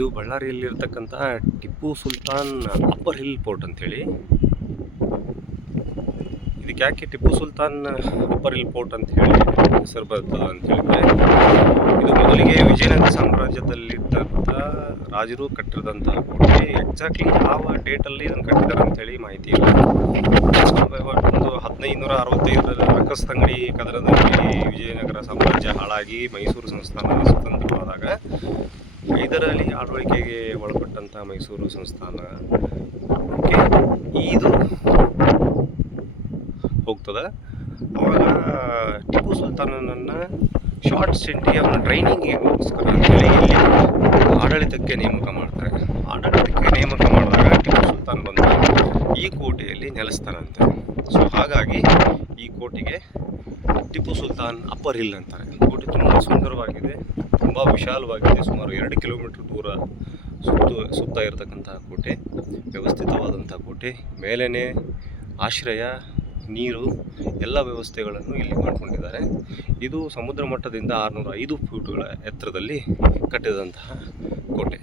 ಇದು ಬಳ್ಳಾರಿಯಲ್ಲಿರ್ತಕ್ಕಂಥ Tipu Sultan upper hill fort ಅಂಥೇಳಿ. ಇದಕ್ಕೆ ಯಾಕೆ Tipu Sultan upper hill fort ಅಂತ ಹೇಳಿ ಹೆಸರು ಬರ್ತದೆ ಅಂತ ಹೇಳಿದ್ರೆ, ಇದು ಮೊದಲಿಗೆ ವಿಜಯನಗರ ಸಾಮ್ರಾಜ್ಯದಲ್ಲಿದ್ದಂಥ ರಾಜರು ಕಟ್ಟಿರೋದಂತಹ ಕೋಟೆ. ಎಕ್ಸಾಕ್ಟ್ಲಿ ಯಾವ ಡೇಟಲ್ಲಿ ಇದನ್ನು ಕಟ್ಟಿದ್ದಾರೆ ಅಂಥೇಳಿ ಮಾಹಿತಿ ಇಲ್ಲ. ಒಂದು 1565 ಅಕ್ಕಸ್ತಂಗಡಿ ಕದನದಲ್ಲಿ ವಿಜಯನಗರ ಸಾಮ್ರಾಜ್ಯ ಹಾಳಾಗಿ ಮೈಸೂರು ಸಂಸ್ಥಾನ ಸ್ವತಂತ್ರವಾದಾಗ ಹೈದರಾಲಿ ಆಳ್ವಿಕೆಗೆ ಒಳಪಟ್ಟಂಥ ಮೈಸೂರು ಸಂಸ್ಥಾನಕ್ಕೆ ಇದು ಹೋಗ್ತದೆ. ಅವಾಗ ಟಿಪ್ಪು ಸುಲ್ತಾನನನ್ನು ಶಾರ್ಟ್ ಸ್ಟೆಂಟಿಗೆ ಅವನ ಟ್ರೈನಿಂಗಿಗೋಸ್ಕರ ಅಂತೇಳಿ ಇಲ್ಲಿ ಆಡಳಿತಕ್ಕೆ ನೇಮಕ ಮಾಡ್ತಾರೆ. ಆಡಳಿತಕ್ಕೆ ನೇಮಕ ಮಾಡಿದಾಗ ಟಿಪ್ಪು ಸುಲ್ತಾನ್ ಬಂದು ಈ ಕೋಟೆಯಲ್ಲಿ ನೆಲೆಸ್ತಾರಂತೆ. ಸೊ ಹಾಗಾಗಿ ಈ ಕೋಟೆಗೆ ಟಿಪ್ಪು ಸುಲ್ತಾನ್ ಅಪ್ಪರ್ ಹಿಲ್ ಅಂತಾರೆ. ಕೋಟೆ ತುಂಬ ಸುಂದರವಾಗಿದೆ, ತುಂಬ ವಿಶಾಲವಾಗಿದೆ. ಸುಮಾರು 2 ಕಿಲೋಮೀಟರ್ ದೂರ ಸುತ್ತ ಇರತಕ್ಕಂಥ ಕೋಟೆ, ವ್ಯವಸ್ಥಿತವಾದಂಥ ಕೋಟೆ. ಮೇಲೇ ಆಶ್ರಯ, ನೀರು ಎಲ್ಲ ವ್ಯವಸ್ಥೆಗಳನ್ನು ಇಲ್ಲಿ ಮಾಡಿಕೊಂಡಿದ್ದಾರೆ. ಇದು ಸಮುದ್ರ ಮಟ್ಟದಿಂದ 605 ಫೀಟುಗಳ ಎತ್ತರದಲ್ಲಿ ಕಟ್ಟಿದಂತಹ ಕೋಟೆ.